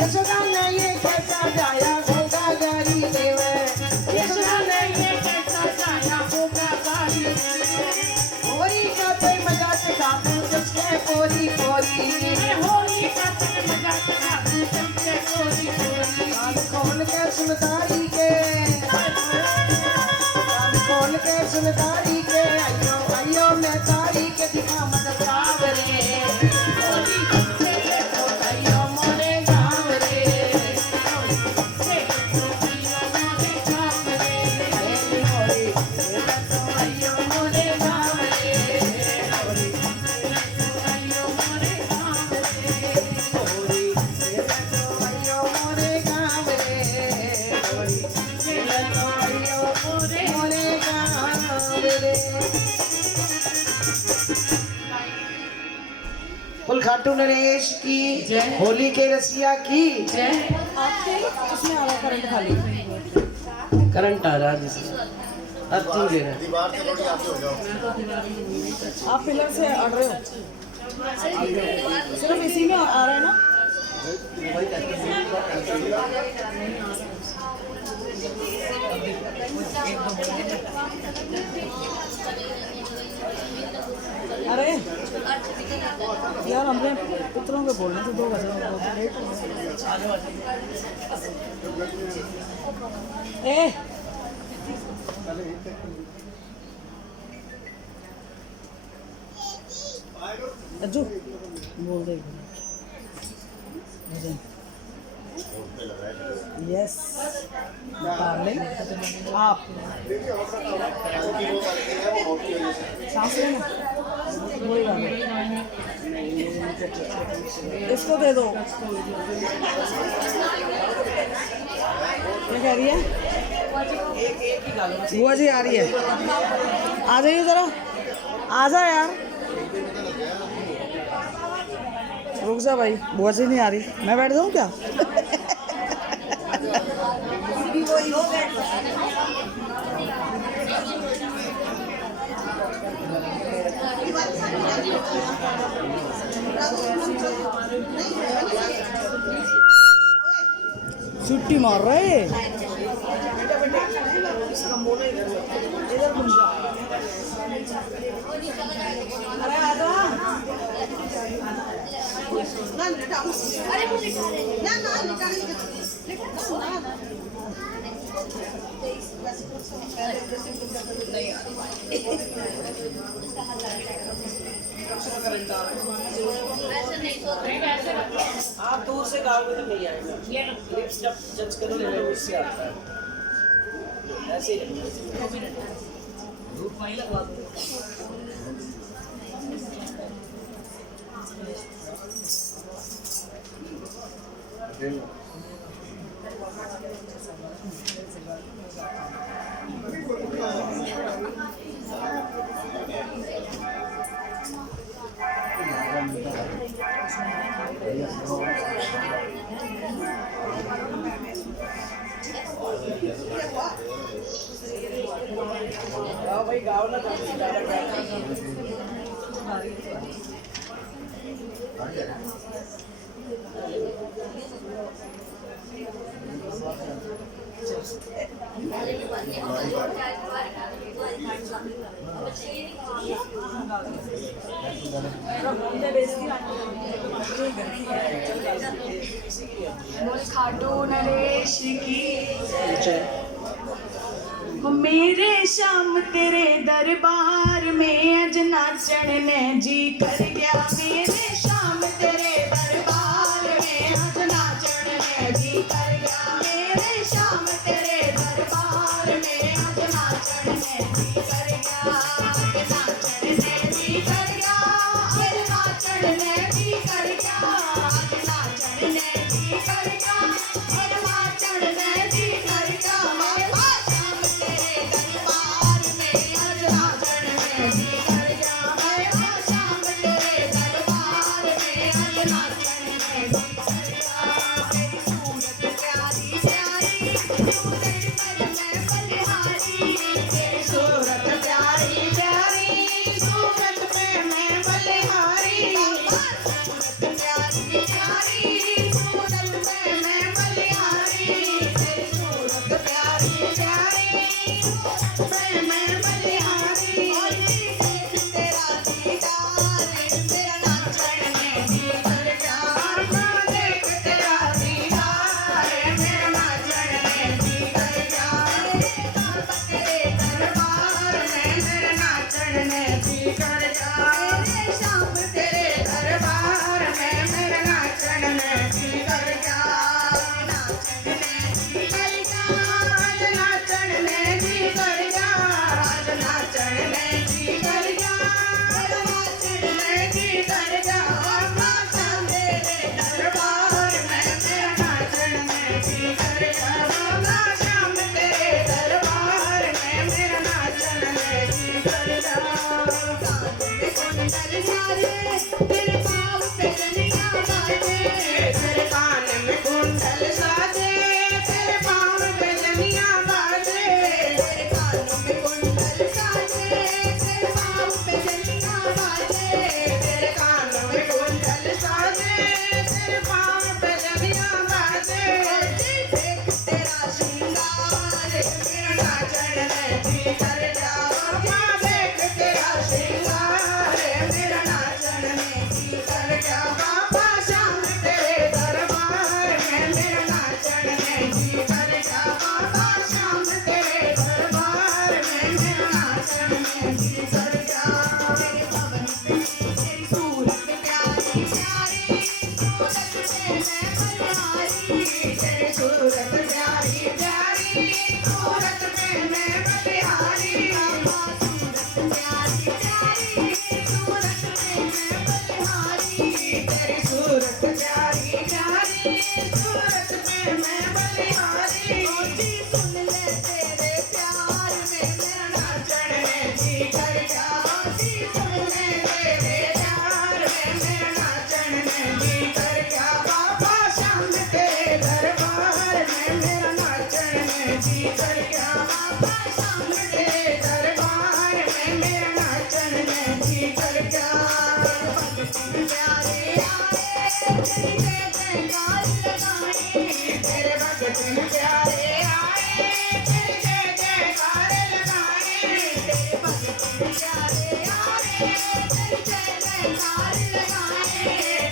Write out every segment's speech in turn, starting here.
यशोदा ने ये कैसा गाया होगा गारी देवे, यशोदा ने ये कैसा गाया होगा गारी देवे। होली का पे मजाक गाबू सबके कोरी कोरी, होली का पे मजाक गाबू सबके कोरी कोरी। कान खोल के सुनदारी के, कान खोल के सुनदारी के, आयो आयो मैं तारी के दिखा मत सावरे। होली से तो आयो मोरे गाँव रे, से तो आयो मोरे गाँव रे। होली से तो आयो मोरे गाँव रे, होली से तो आयो मोरे गाँव रे। होली से तो आयो मोरे गाँव रे, होली से तो आयो मोरे गाँव रे। कुल खाटू नरेश की जय, होली के रसिया की जय। आपके उसमें आ रहा करंट खाली। करंट आ रहा है जिससे अब तुम ले रहे दीवार से थोड़ी आगे हो जाओ। आप पिलर से अड़ रहे हो, सिर्फ इसी में आ रहा है ना। अरे यार हमने पुत्रों के बोलने से 2 बजे लेट हो गए। ए अज्जू बोल दे यस डार्लिंग आप सांस लेना कोई बात नहीं, इसको दे दो। क्या कह रही है बुआ जी? आ रही है, आ जाइए जरा, आ जा यार। रुक जा भाई, बुआ जी नहीं आ रही, मैं बैठ जाऊँ क्या? छुट्टी मार रहे। अरे आ जा। आप दूर से गाओगे तो नहीं आएगा, लिप्स जब जज करोगे उससे आता है। ऐसे ही धूप में ही लगवा दो। गाँव भाई गाँव ना खाटू नरेश की मेरे श्याम तेरे दरबार में अज नाचन ने जी कर गया। मेरे श्याम तेरे दरबार में अज नाचन ने जी कर गया। मेरे श्याम तेरे दरबार में अज नाचन ने जी कर गया। नाचन ने जी कर गया, नाचन ने जी कर गया, नाचन ने जी कर गया, नाचन ने जी कर गया। दरबार प्यारे तेरे पाँव पे जनिया बाजे तेरे कान में कुंडल साजे तेरे पाँव पे जनिया बाजे तेरे कानों में कुंडल साजे तेरे पाँव पे जनिया बाजे तेरे कान में कुंडल साजे तेरे पाँव पे जनिया बाजे देख तेरा श्रृंगार मेरा नाचन में जी कर जाओ देख तेरा श्रृंगार मेरा नाचन में जी कर जाओ बाबा श्याम तेरे दरबार में मेरा नाचन में जी कर जाओ बाबा श्याम तेरे दरबार में मेरा नाचन में जी कर जाओ तेरे भवन पे तेरी सूरत प्यारी प्यारी सूरत पे मैं बलिहारी तेरी सूरत प्यारी प्यारी सूरत में मैं बलिहारी बाबा सूरत प्यारी प्यारी सूरत पे मैं बलिहारी तेरी सूरत प्यारी प्यारी सूरत में मैं बलिहारी जी सुन ले तेरे प्यार में मेरा नाचन में जी कर जाओ जी सुन ले तेरे प्यार में मेरा नाचन में जी कर जाओ बाबा श्याम तेरे दरबार में मेरा नाचन में जी कर जाओ बाबा श्याम तेरे दरबार में मेरा नाचन में जी कर जाओ प्यारे आए तेरी जय जयकार लगाए तेरे भगत प्यारे आए तेरे जय जयकार लगाए तेरे भगत प्यारे आए तेरी जय जयकार लगाए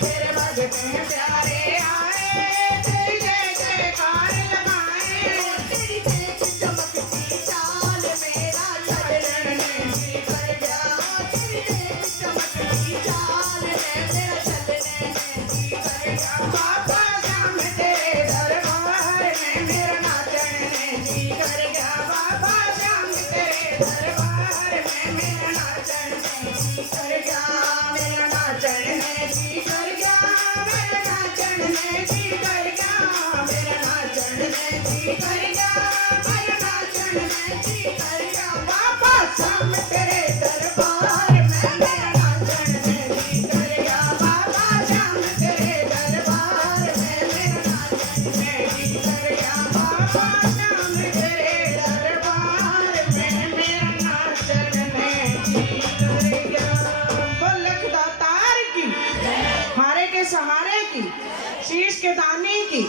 तेरे भगत प्यारे आए तेरे जय जयकार लगाए तेरी तेज चमकती चाल मेरा चरण में जी कर जाओ तेरी तेज चमकती चाल मेरा चलने में जी कर जाओ बाबा श्याम तेरे दरबार में मेरा नाचन में जी कर जाओ बाबा श्याम तेरे दरबार में मेरा नाचन में जी कर जाओ मेरा नाचन में जी कर जाओ मेरा नाचन में जी कर जाओ मेरा नाचन में जी कर जाओ मेरा नाचन में जी कर जाओ बाबा श्याम तेरे दरबार में मेरा नाचन में जी कर जाओ बाबा श्याम तेरे दरबार में मेरा नाचन में जी कर जाओ बाबा श्याम तेरे दरबार में मेरा नाचन में जी कर जाओ बोलक दातार की हारे के सहारे की शीश के दाने की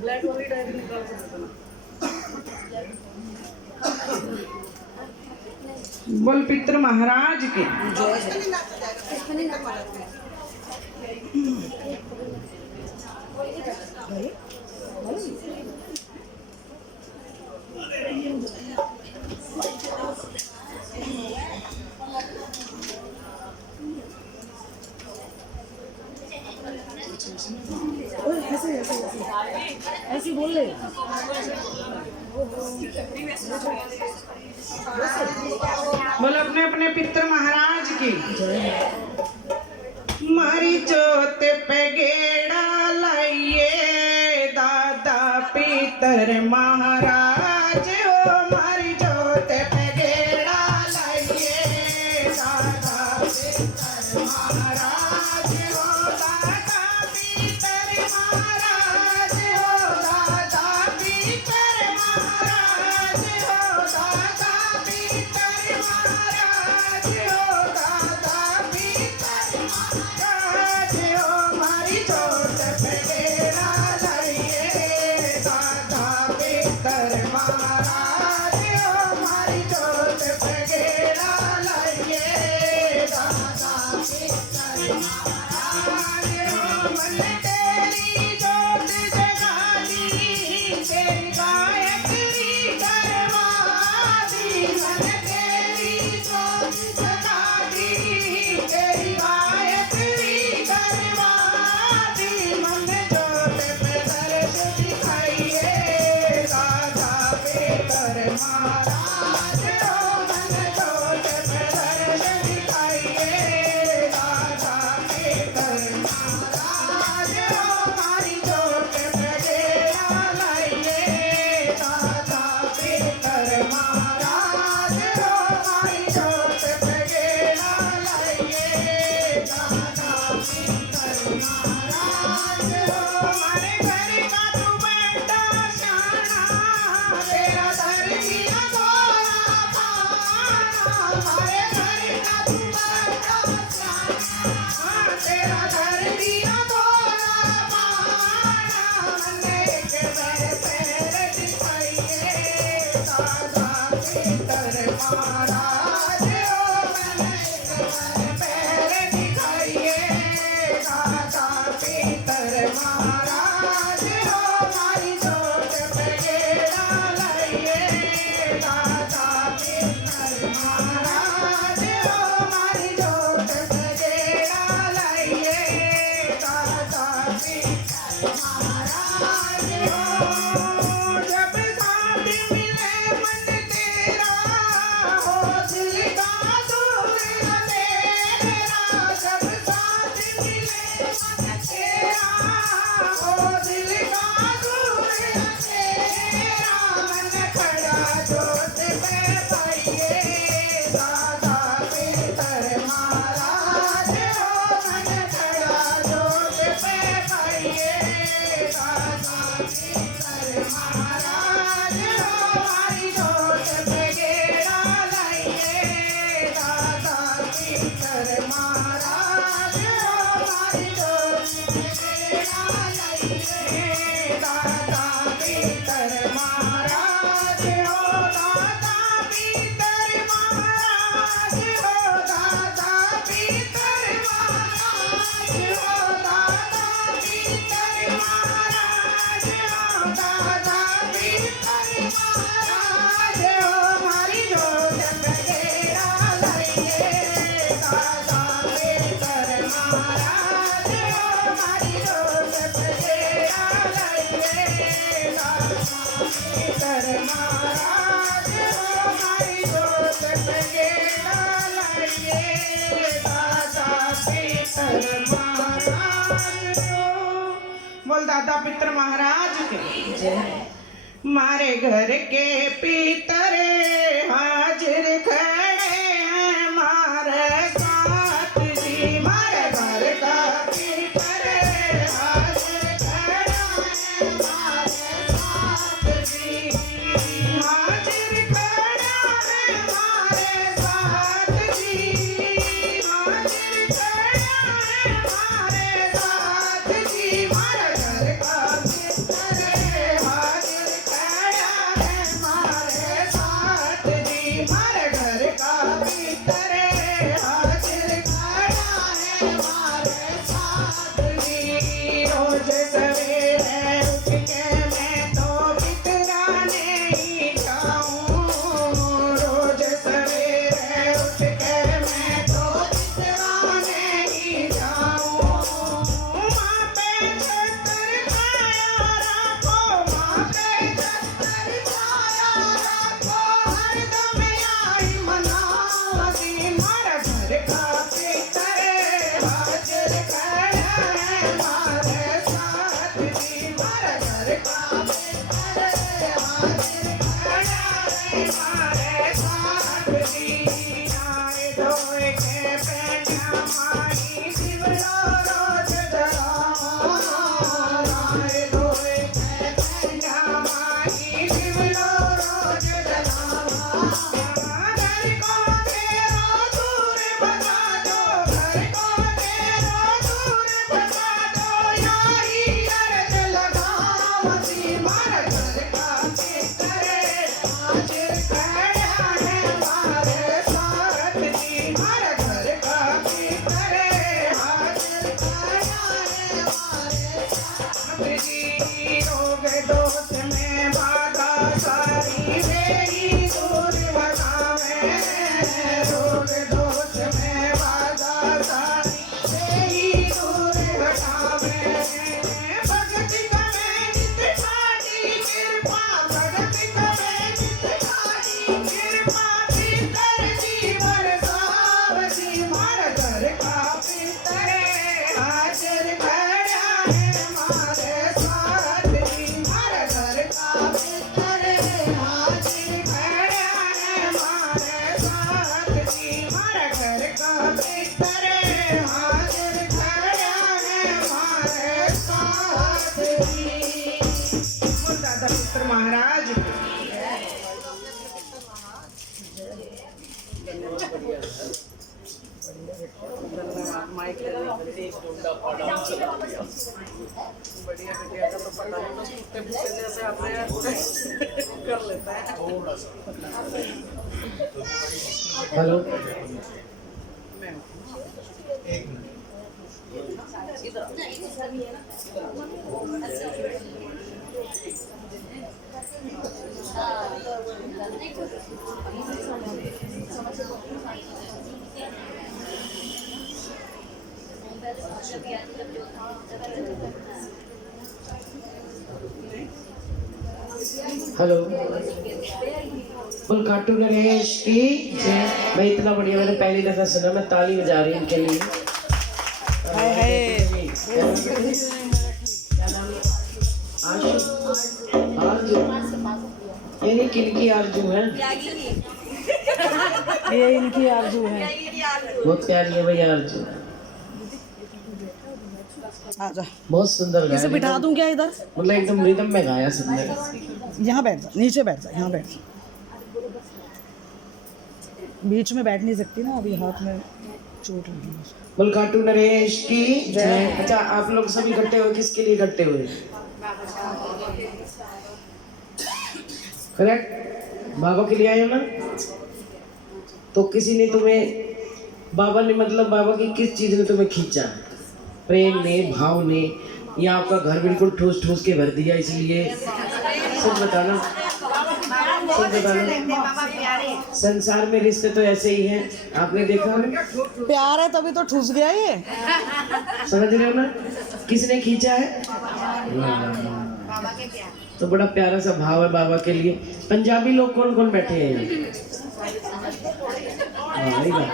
ब्लैक वाली डायरी निकाल सकते ना। बोल पितृ महाराज के ऐसी बोल ले बोलो अपने अपने पितृ महाराज की मारी जोत पे गेड़ा लाइए दादा पितर महाराज हो मारी जोत पे गेड़ा लाइए दादा पितर महाराज हो दादा पितर महाराज हो दादा पितर महाराज हो दादा पितर महाराज हो दादा पितर महाराज हो मारी जोत पे गेड़ा लाइए दादा पितर महाराज हो मारी जोत पे गेड़ा लाइए दादा पितर महाराज हो मन तेरी जोत जगा दी तेरी गायत्री करवा दी मन तेरी जोत जगा दी तेरी गायत्री करवा दी मन जोत पे दर्श दिखाइए दादा पितर महाराज हो मन जोत पे दर्श दिखाइए दादा पितर महाराज हो मारी जोत पे डेरा लाइए महाराज हमारी जोत लगे लाइए दादा पितर महाराज बोल दादा पितर महाराज के मारे घर के पितरे हाजिर खड़े हैं मारे साथ जी मारे घर का पितरे हाजिर खड़ा है मारे साथ जी हाजिर खड़ा है मारे साथ जी हाजिर खड़ा है मारे साथ जी मारे घर का पितरे हाजिर खड़ा है मारे साथ जी मारे घर का पितरे हाजिर खड़ा है मारे साथ जी रोज सवेरे उठ के मैं तो पितराने ही जाऊं रोज सवेरे उठ के मैं तो पितराने ही जाऊं माँ पे छतर छाया रखो माँ पे छतर छाया रखो हरदम आई मनावती मारा घर का पितरे हाजिर खड़ा है मारे साथ जी मारा घर का पितरे हाजिर खड़ा है मारे साथ जी आए धोए के पैना माई शिवलो रोज जलाओ आए धोए के पैना माई शिवलो रोज जलाओ घर को तेरा दूर बना दो घर को तेरा दूर बना दो यही अर्ज लगावती मारा घर का पितरे हाजिर खड़ा है मारे साथ जी मारा घर का पितरे हाजिर खड़ा है मारे साथ जी रोग दोष में बाधा सारी मेरी दूर बनावे रोग दोष में बाधा सारी मेरी दूर हटावे भगत करे नित ठाड़ी कृपा भगत करे नित ठाड़ी कृपा पितर जीवन सावजी मारा घर का पितरे हाजिर खड़ा है मारे साथ जी मारा घर का पितरे हाजिर खड़ा है मारे साथ जी मारा घर का पितरे हाजिर खड़ा है मारे साथ जी बोल दादा पितर महाराज की धन्यवाद माइक लेने के लिए एक डोंडा पड़ा बढ़िया बढ़िया का तो पता नहीं बस कुत्ते भूखे जैसे अपने कर लेता है थोड़ा सा हेलो हेलो बोल काटू नरेश की जय। भाई इतना बढ़िया मैंने पहली दफा सुना, मैं ताली बजा रही हूँ इनके लिए। आरजू ये नहीं किनकी आरजू है? ये इनकी आरजू है। बहुत प्यारी है भाई आरजू, आजा बहुत सुंदर गाया। इसे बिठा दूं क्या इधर? मतलब एकदम रिदम में गाया सुंदर। यहाँ बैठ जा, नीचे बैठ जा, यहाँ बैठ जा। बीच में बैठ नहीं सकती ना, अभी हाथ में चोट लगी है। बोल काटू नरेश की जय। अच्छा आप लोग सब इकट्ठे हुए, किसके लिए इकट्ठे हुए? करेक्ट, बाबा के लिए आए हो ना? तो किसी ने तुम्हें, बाबा ने मतलब बाबा की किस चीज ने तुम्हें खींचा? प्रेम ने, भाव ने, या आपका घर बिल्कुल ठूस ठूस के भर दिया इसलिए? सब बताना, सब बताना। संसार में रिश्ते तो ऐसे ही हैं, आपने देखा है? प्यार है तभी तो ठूस गया ये। समझ रहे हो ना? किसने खींचा है? तो बड़ा प्यारा सा भाव है बाबा के लिए। पंजाबी लोग कौन कौन बैठे हैं यहाँ? हाँ, वही बात।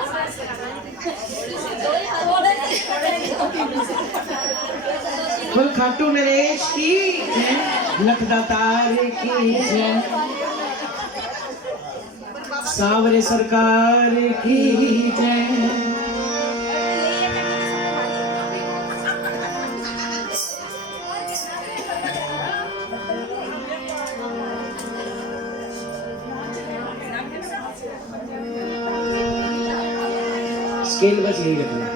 बोल खाटू नरेश की लखदातार की जय, सावरे सरकार की जय। स्केल बस यही रखना।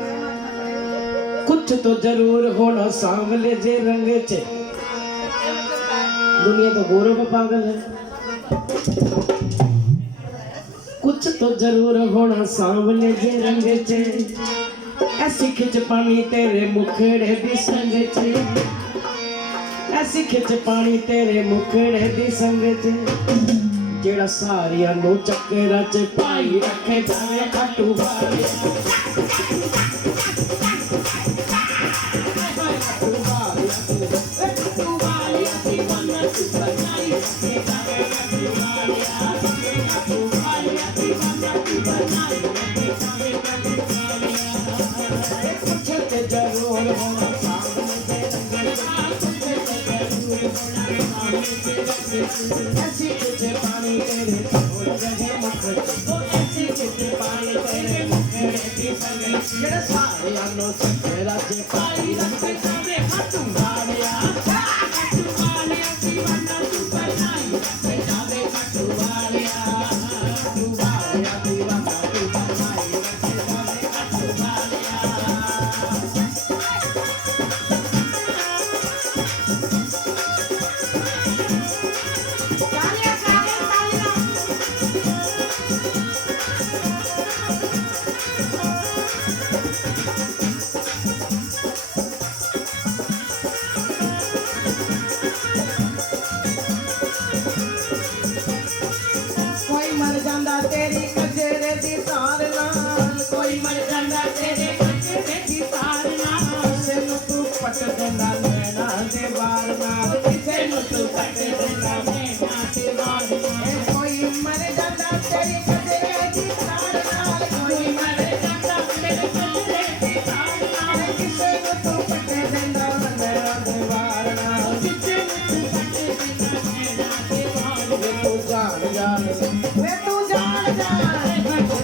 कुछ तो जरूर होना सांवले जे रंग चे, दुनिया तो गोरों का पागल है। कुछ तो जरूर होना सांवले जे रंग चे, ऐसी खिच पानी तेरे मुखड़े दी संग चे, ऐसी खिच पानी तेरे मुखड़े दी संग चे। जेड़ा सारिया नो चक्करा च पाई रखे जावे खाटू वाले। ऐसी कुछ पानी तेरे मुखड़े मुखड़े, ऐसी कुछ पानी तेरे मुखड़े की संग, जेड़ा सारिया नो चक्करा च पाई रखे जावे खाटू वालिया। खाटू वालिया दीवाना तू बनाई रखे जावे खाटू वालिया। खाटू वालिया दीवाना तू बनाई रखे जावे खाटू वालिया। कोई मर जांदा तेरी कजरे दी तार नाल, कोई मर जांदा तेरे कजरे दी तार नाल। किसे नु तू पट देंदा नैना दे बार नाल, किसे नु तू पट देंदा नैना दे बार नाल। कोई मर जांदा तेरी कजरे दी तार नाल, कोई मर जांदा तेरे कजरे दी तार नाल। किसे नु तू पट देंदा नैना दे बार नाल, किसे नु तू पट देंदा नैना दे बार नाल। तू जान जान वे तू जान जान,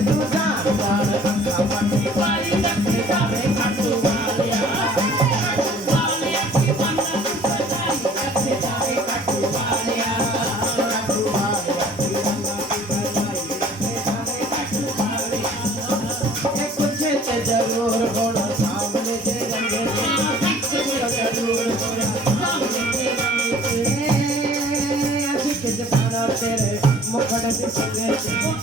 तू जान जान अंधा पट्टी पाई रखे जावे खाटू वालिया। खाटू वालिया दीवाना तू बनाई रखे जावे खाटू वालिया। खाटू वालिया दीवाना तू बनाई रखे जावे खाटू वालिया। ये कुछ ते जरूर होना सामने जे रंगे, कुछ तो जरूर होना सामने जे रंगे। ऐसी किस पाना तेरे मुखड़े दी संगे,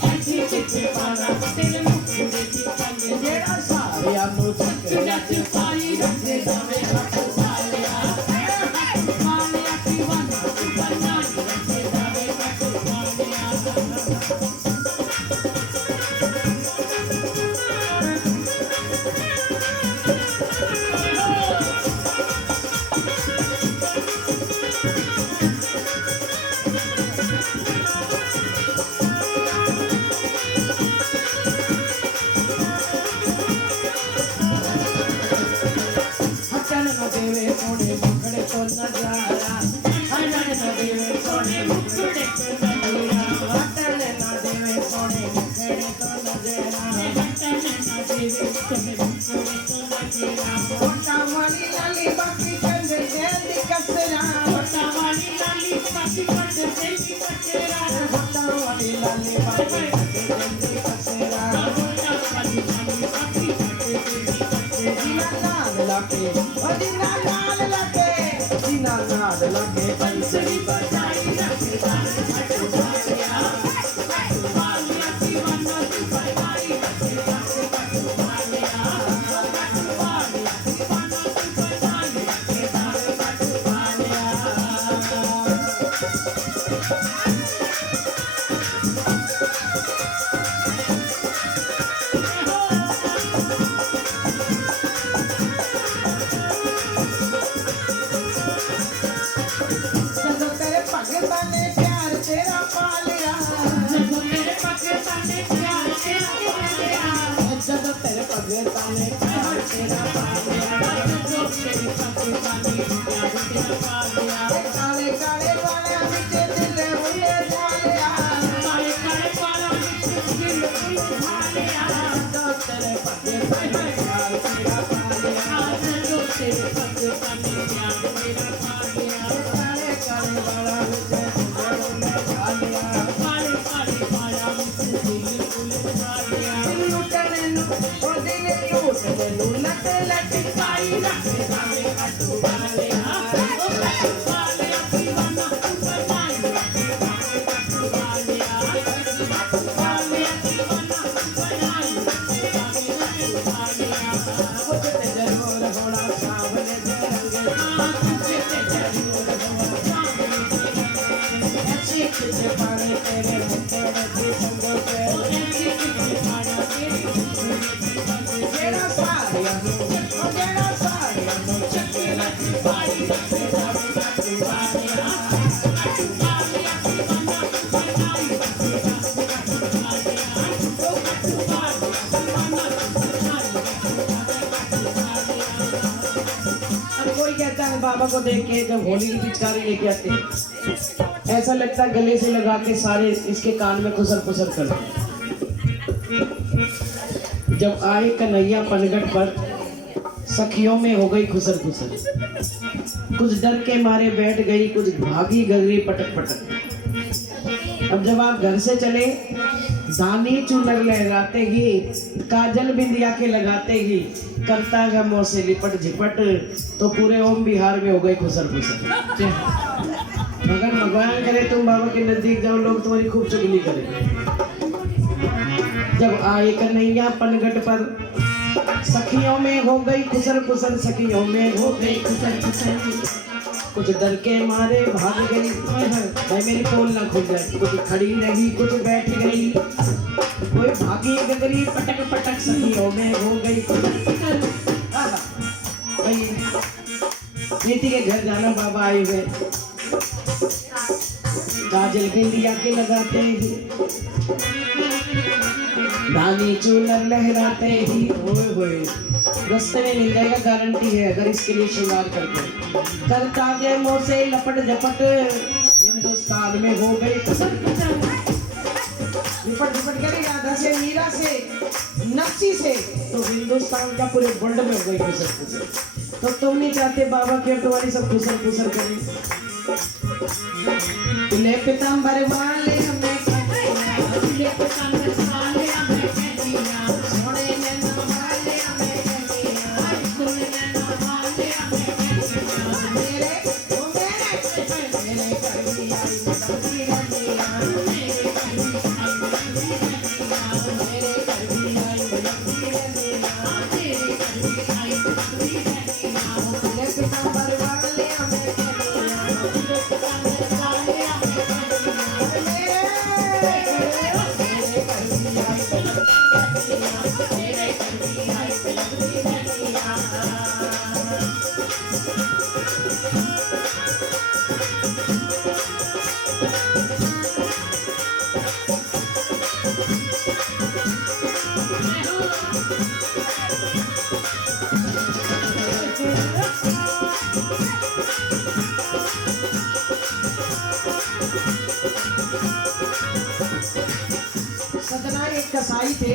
ऐसी किस पाना तेरे मुखड़े दी संगे। जेड़ा सारिया नो चक्करा च पाई रखे जावे खाटू वालिया। खाटू वालिया दीवाना तू बनाई रखे जावे खाटू वालिया। हटन न देवे सोने मुखड़े तो नजारा, हटन न देवे सोने मुखड़े तो नजारा। हटन न देवे सोने मुखड़े तो नजारा, हटन न देवे सोने मुखड़े तो नजारा। होटा वाली लाली बाकी कंधे देंदी कसरा, होटा वाली लाली बाकी कंधे देंदी कसरा। होटा वाली लाली बाकी कंधे देंदी कसरा, होटा वाली लाली बाकी कंधे देंदी कसरा। जीना नाल लाके, ओ जीना नाल लाके, जीना नाल लाके बंसरी बजाई रखे जावे खाटू वालिया। खाटू वालिया दीवाना तू बनाई रखे जावे खाटू वालिया। खाटू वालिया दीवाना तू बनाई रखे जावे खाटू वालिया। तेरा पालिया जब तेरे पग ताने प्यार तेरा पालिया जब तेरे पग ताने प्यार तेरा पालिया जो तेरे पग ताने प्यार तेरा पालिया काले काले वाले मिटे दिल हुए झालिया काले काले वाला मिट दिल भालिया जब तेरे पग ताने प्यार तेरा पालिया जो तेरे पग ताने प्यार तेरा पालिया काले काले वाला मिटे दिल हुए झालिया काले काले वाला मिट दिल भालिया लुटने नु ओ दिल लुटने नु लट लट काई रखे काले कटु वालिया ओ कटु वालिया दीवाना तू बनाई रखे काले कटु वालिया कटु वालिया दीवाना तू बनाई रखे काले कटु वालिया कुछ ते जरूर होना सावले रंग तुझे ते जरूर हो सामने ऐसी किसे पानी तेरे मुखड़े दी संगो पे ऐसी किसी खाना तेरी जेड़ा साड़िया नु ओ जेड़ा साड़िया नु चकेला की बाई रखे काले कटु वालिया कटु वालिया दीवाना तू बनाई रखे काले कटु वालिया ओ कटु वालिया दीवाना तू बनाई रखे काले कटु वालिया अब कोई कहता है बाबा को देख के जब होली की पिचकारी लेके आते हैं ऐसा लगता है गले से लगा के सारे इसके कान में खुसर खुसर कर जब आए कन्हैया पनघट पर सखियों में हो गई खुसर खुसर कुछ डर के मारे बैठ गई कुछ भागी गगरी पटक पटक अब जब आप घर से चले दानी चूनर लहराते ही काजल बिंदिया के लगाते ही करता गमों से लिपट झिपट तो पूरे ओम बिहार में हो गए खुसर खुसर मगर भगवान करे तुम बाबा के नजदीक जाओ लोग तुम्हारी खूब चुगली करें जब आए कन्हैया पनघट पर सखियों में हो गई खुसर खुसर सखियों में हो गई खुसर खुसर कुछ डर के मारे भाग गई भाई मेरी पोल ना खुल जाए कुछ खड़ी रही कुछ बैठ गई कोई भागी गगरी पटक पटक सखियों में हो गई खुसर खुसर भाई नीति के घर जाना बाबा आए हुए काजल बिंदिया के लगाते ही दानी चूनर लहराते ही होए होए रास्ते में मिल जाएगा गारंटी है अगर इसके लिए श्रृंगार करते करता के मुंह से लपट झपट हिंदुस्तान में हो गई लिपट झपट करे राधा से मीरा से नक्सी से तो हिंदुस्तान का पूरे वर्ल्ड में हो गई खुसर खुसर तो तुम नहीं चाहते बाबा के तुम्हारी सब खुसर खुसर करें ले पीताम्बर वाले हमें ले पतंग वाले हमें कहतिया सोने नैना वाले हमें कहतिया सुन नैना वाले हमें कहतिया मेरे ओ मेरे कर भी आई मटकी रंगिया मेरे कभी आई मेरे कर भी आई मटकी रंगिया तेरे कभी आई कहतिया ले पीताम्बर वाले हमें कहतिया ले पतंग वाले हमें कहतिया मेरे कर भी आई तेरे कभी आई कहतिया सजना एक कसाई थे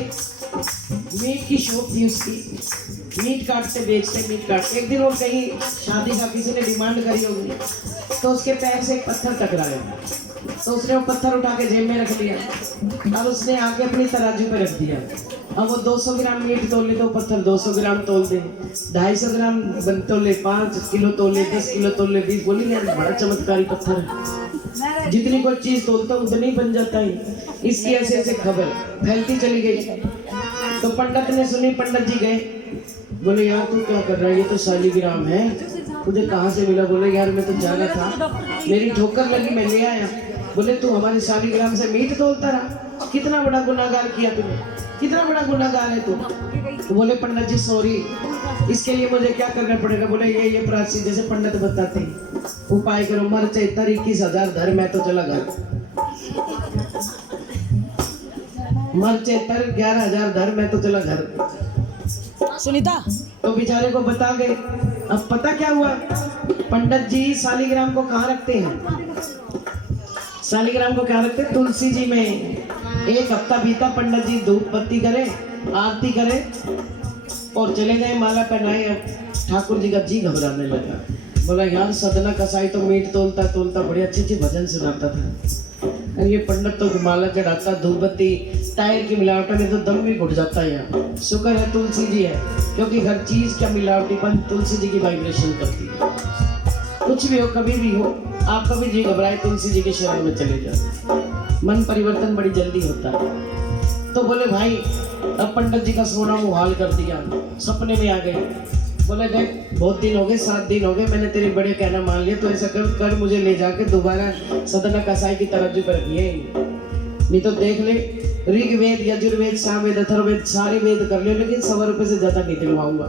मीट की शॉप थी उसकी मीट काटते बेचते मीट काटते एक दिन वो कहीं शादी का किसी ने डिमांड करी होगी तो उसके पैर से एक पत्थर टकराया तो उसने वो पत्थर उठा के जेब में रख लिया और उसने आके अपनी तराजू पे रख दिया अब वो 200 ग्राम मीट तोले तो पत्थर 200 ग्राम तोल दे 250 ग्राम तोले 5 किलो तोले 10 किलो तोले 20 बोली यार बड़ा चमत्कारी पत्थर है जितनी कोई चीज तोलता उतनी बन जाता है इसकी ऐसे ऐसे खबर फैलती चली गई तो पंडित ने सुनी पंडित जी गए बोले यार तू क्या कर रहा है ये तो शालीग्राम है तुझे कहाँ से मिला बोले यार मैं तो जाना था मेरी ठोकर लगी मैं ले आया बोले तू हमारे शालीग्राम से मीट तोलता रहा कितना बड़ा गुनाहगार किया तूने कितना बड़ा गुनाहगार है तू तो बोले पंडित जी सॉरी इसके लिए मुझे क्या करना पड़ेगा बोले ये प्राची जैसे पंडित बताते हैं उपाय करो मर 21,000 धर मैं तो चला घर मर्चे तर 11,000 धर, मैं तो चला घर। सुनीता तो बेचारे को बता गए। अब पता क्या हुआ, पंडित जी शालिग्राम को कहाँ रखते हैं? शालिग्राम को क्या रखते हैं? तुलसी जी में। एक हफ्ता बीता, पंडित जी धूप बत्ती करे, आरती करे और चले गए, माला पहनाए। अब ठाकुर जी का जी घबराने लगा, बोला यार सदना कसाई तो मीट तोलता तोलता बड़े अच्छे अच्छे भजन सुनाता था, और ये पंडित तो माला चढ़ाता, धूप बत्ती, टायर की मिलावट में तो दम भी घुट जाता है। यहाँ शुक्र है तुलसी जी है, क्योंकि हर चीज का मिलावटीपन तुलसी जी की वाइब्रेशन करती है। कुछ भी हो, कभी भी हो, आपका भी जी घबराए, तुलसी जी के शरण में चले जाओ, मन परिवर्तन बड़ी जल्दी होता है। तो बोले भाई अब पंडित जी का सोना मुहाल कर दिया, सपने में आ गए। बोले देख बहुत दिन हो गए, 7 दिन हो गए, मैंने तेरे बड़े कहना मान लिया, तो ऐसा कर मुझे ले जाके दोबारा सदना कसाई की तरफ पर रखिए, नहीं तो देख ले ऋग्वेद यजुर्वेद सामवेद अथर्ववेद सारे वेद कर लियो, लेकिन 100 रुपये से ज्यादा नहीं दिलवाऊंगा।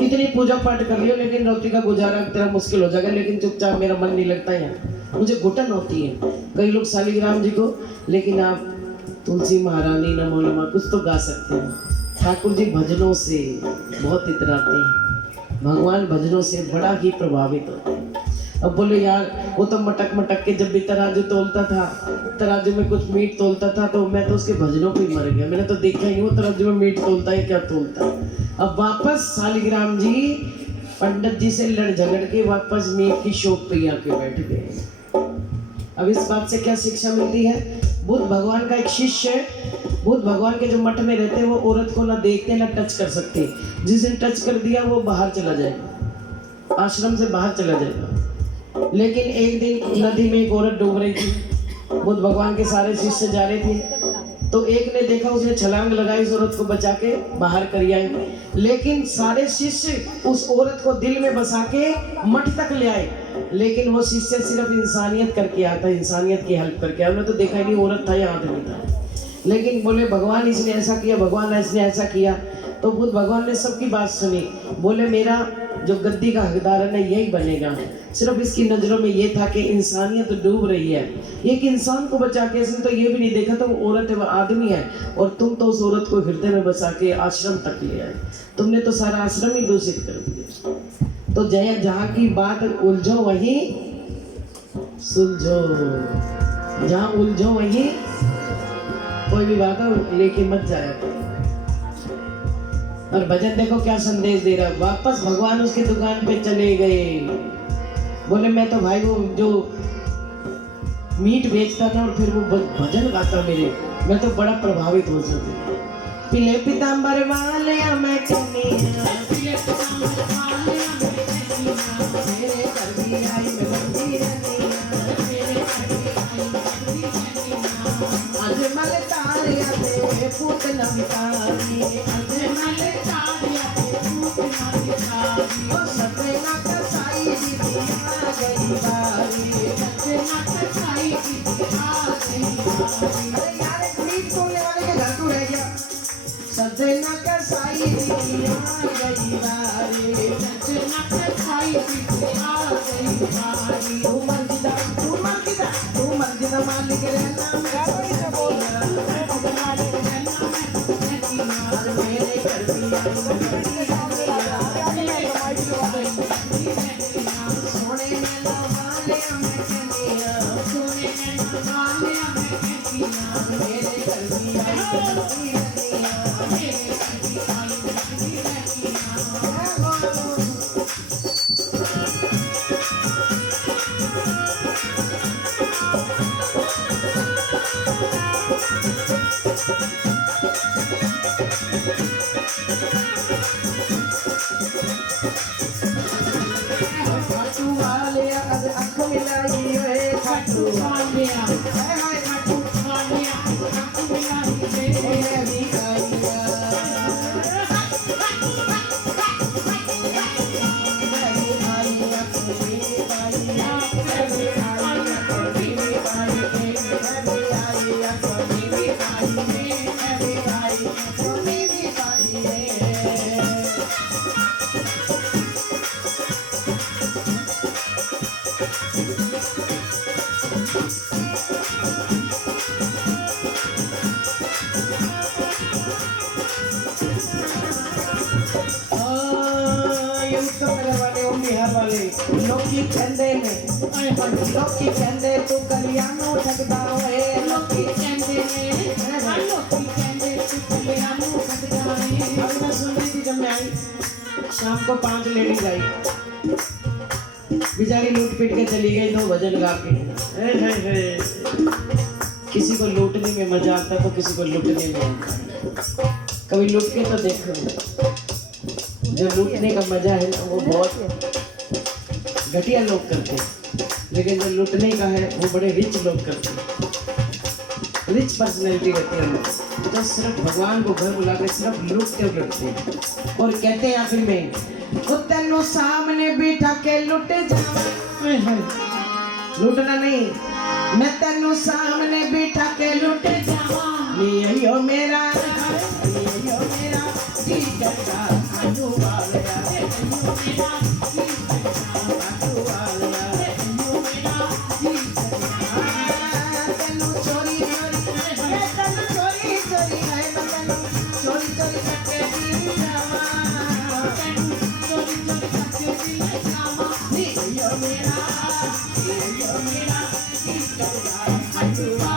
इतनी पूजा पाठ कर लियो, लेकिन रोटी का गुजारा तेरा मुश्किल हो जाएगा, लेकिन चुपचाप, मेरा मन नहीं लगता यहाँ, मुझे घुटन होती है। कई लोग शालिग्राम जी को, लेकिन आप तुलसी महारानी नमो नमः कुछ तो गा सकते हैं। ठाकुर जी भजनों से बहुत इतराते हैं, भगवान भजनों से बड़ा ही प्रभावित होते हैं। अब बोले यार वो तो मटक मटक के जब भी तराजू तोलता था, तराजू में कुछ मीट तोलता था, तो मैं तो उसके भजनों पे ही मर गया, मैंने तो देखा ही नहीं वो तराजू में मीट तोलता है क्या तोलता है। अब वापस शालिग्राम जी पंडित जी से लड़ झगड़ के वापस मीट की शॉप पे आके बैठ गए। अब इस बात से क्या शिक्षा मिलती है? बुद्ध भगवान का एक शिष्य है, बुद्ध भगवान के जो मठ में रहते हैं वो औरत को ना देखते ना टच कर सकते, जिस दिन टच कर दिया वो बाहर चला जाएगा, आश्रम से बाहर चला जाएगा। लेकिन एक दिन नदी में एक औरत डूब रही थी, बुद्ध भगवान के सारे शिष्य जा रहे थे, तो एक ने देखा, उसने छलांग लगाई, उस औरत को बचा के बाहर कर आए। लेकिन सारे शिष्य उस औरत को दिल में बसा के मठ तक ले आए, लेकिन वो शिष्य सिर्फ इंसानियत करके आता, इंसानियत की हेल्प करके आया, उन्होंने तो देखा ही नहीं औरत था या आदमी था। लेकिन बोले भगवान इसने ऐसा किया, भगवान इसने ऐसा किया, तो बुद्ध भगवान ने सबकी बात सुनी। बोले मेरा जो गद्दी का हकदार है ना यही बनेगा। सिर्फ इसकी नज़रों में ये था कि इंसानियत डूब रही है, एक इंसान को बचा के, इसने तो ये भी नहीं देखा तो वो औरत है, वो आदमी है, और तुम तो उस औरत को हृदय में बसा के आश्रम तक ले आए, तुमने तो सारा आश्रम ही दूषित कर दिया। तो जय जहाँ की बात उलझो वहीं सुलझो, जहाँ उलझो वहीं कोई भी बात हो लेके मत जाया। और भजन देखो क्या संदेश दे रहा है, वापस भगवान उसकी दुकान पे चले गए। बोले मैं तो भाई वो जो मीट बेचता था और फिर वो भजन गाता मेरे, मैं तो बड़ा प्रभावित हो सकता। पिले पीतांबर वाले मैं कन्हैया, पिले पीतांबर वाले मैं कन्हैया, मेरे घर भी आई मैं बंदी रनिया, मेरे घर भी आई मैं बंदी रनिया। अजमल तारिया ते पूत नमतारी, अजमल तारिया ते पूत नमतारी, ओ सतना कसाई दी आ गई बारी, सतना कसाई दी आ गई बारी। अरे यार एक मीट तोड़ने वाले के घर तो रह गया, सजना कसाई दी आ गई बारी, सजना कसाई दी आ गई बारी। तू मर्जिदा तू मर्जिदा तू मर्जिदा मालिक रहना मैं मेरे घर भी सोने में लवाले मैं कन्हैया, सोने में लवाले मैं कन्हैया, मेरे घर भी आई बंदी रनिया, मेरे घर भी आई बंदी रनिया। खाटू वाले अगर आँख मिलाई रे, खाटू वाले हाय हाय खाटू वाले आँख मिलाई रे, मैं भी आईया मैं भी आईया तू भी आईया, मैं भी आईया तू भी आईया, मैं भी आईया तू भी आईया, मैं भी आईया तू भी आईया। ये उत्तर नगर वाले और बिहार वाले लोकी कहंदे ने लोकी कहंदे तू कलियानो ठगदा होए लोकी कहंदे ने लोकी कहंदे तू कलियानो ठगदा होए। अभी मैं सुन रही थी जब मैं आई शाम को 5 लेडीज आई बेचारी लूट पीट के चली गई 2 भजन गा के। किसी को लूटने में मजा आता तो किसी को लूटने में आता। कभी लूट के तो देखो, जो लूटने का मजा है ना वो बहुत घटिया लोग करते हैं, लेकिन जो लूटने का है वो बड़े रिच लोग करते हैं। रिच पर्सनैलिटी रहती है लोग तो सिर्फ भगवान को घर बुला के सिर्फ लूटते लूटते हैं और कहते हैं आखिर में वो तेनों सामने बिठा के लुट जावा। लूटना नहीं, मैं तेनों सामने बिठा के लुट जावा। यो मेरा यो मेरा जी करता खाजू वाले आए यो मेरा जी करता खाजू वाले आए यो मेरा जी करता तेनू चोरी चोरी तेनू चोरी चोरी है तेनू चोरी चोरी करके दी जावा तेनू चोरी चोरी करके दी जावा यो मेरा जी करता खाजू वाले